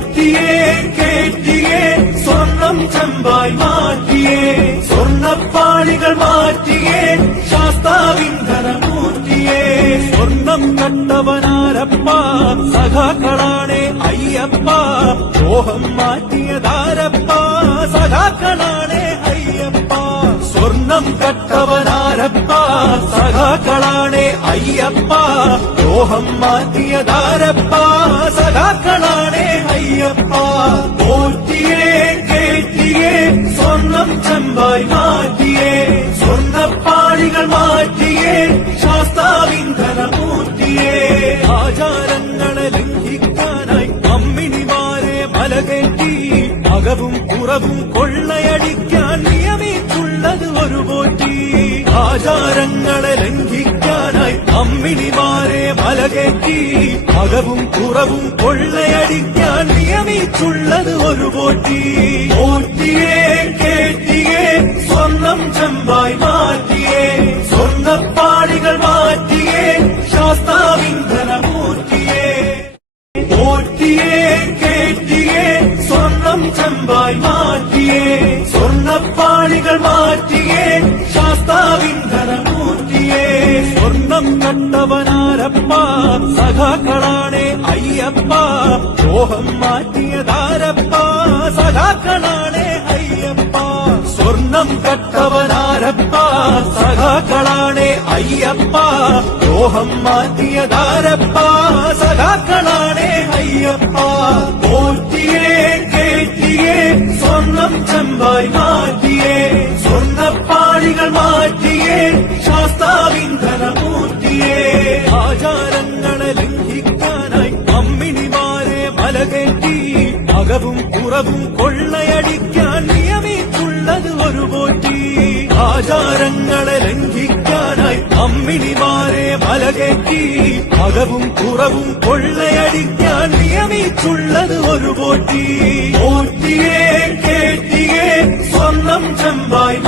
പോറ്റിയേ കേറ്റിയേ സ്വർണം ചെമ്പായി മാറ്റിയേ സ്വർണ്ണപ്പാളികൾ മാറ്റിയേ ശാസ്താവിന്ധനമൂർത്തിയേ സ്വർണം കണ്ടവനാരപ്പ സഖാക്കളാണേ അയ്യപ്പ ദ്രോഹം മാറ്റിയതാരപ്പ സഖാക്കളാണേ അയ്യപ്പ സ്വർണം കട്ടവനാരപ്പ സഖാക്കളാണേ അയ്യപ്പ ദ്രോഹം മാറ്റിയതാരപ്പ സഖാക്കളാണേ അയ്യപ്പ പോറ്റിയേ കേറ്റിയേ സ്വർണം ചെമ്പായി മാറ്റിയേ സ്വർണ്ണപ്പാളികൾ മാറ്റിയേ ശാസ്താവിന്ധനമൂർത്തിയേ ആചാരങ്ങളെ ലംഘിക്കാനായി അമ്മിണിമാരെ മലകേറ്റി അകവും പുറവും കൊള്ളയടിക്കാൻ നിയമിച്ചുള്ളത് ഒരു പോറ്റി ആചാരങ്ങളെ ലംഘിക്കാനായി അമ്മിണിമാരെ മലകേറ്റി അകവും പുറവും കൊള്ളയടിക്കാൻ നിയമിച്ചുള്ളത് ഒരു പോറ്റി പോറ്റിയേ കേറ്റിയേ സ്വർണം ചെമ്പായി മാറ്റിയേ സ്വർണ്ണപ്പാളികൾ മാറ്റിയേ ശാസ്താവിന്ധനമൂർത്തിയേ പോറ്റിയേ കേറ്റിയേ സ്വർണം ചെമ്പായി മാറ്റിയേ സ്വർണ്ണപ്പാളികൾ മാറ്റിയേ ശാസ്താവിന്ധനമൂർത്തിയേ സ്വർണം കണ്ടവനാരപ്പ സഖാക്കളാണേ അയ്യപ്പ ദ്രോഹം മാറ്റിയതാരപ്പ സഖാക്കളാണേ അയ്യപ്പ സ്വർണം കട്ടവനാരപ്പ സഖാക്കളാണേ അയ്യപ്പ ദ്രോഹം മാറ്റിയതാരപ്പ സഖാക്കളാണേ അയ്യപ്പ പോറ്റിയേ കേറ്റിയേ സ്വർണം ചെമ്പായി മാറ്റിയേ സ്വർണ്ണപ്പാളികൾ മാറ്റിയേ ശാസ്താവിന്ധനമൂർത്തിയേ ആചാരങ്ങളെ ലംഘിക്കാനായി അമ്മിണിമാരെ മലകേറ്റി അകവും പുറവും കൊള്ളയടിക്കാൻ നിയമിച്ചുള്ളത് ഒരു പോറ്റി ആചാരങ്ങളെ ലംഘിക്കാനായി അമ്മിണിമാരെ മലകേറ്റി അകവും പുറവും കൊള്ളയടിക്കാൻ നിയമിച്ചുള്ളത് ഒരു പോറ്റി പോറ്റിയേ കേറ്റിയേ സ്വർണം ചെമ്പായി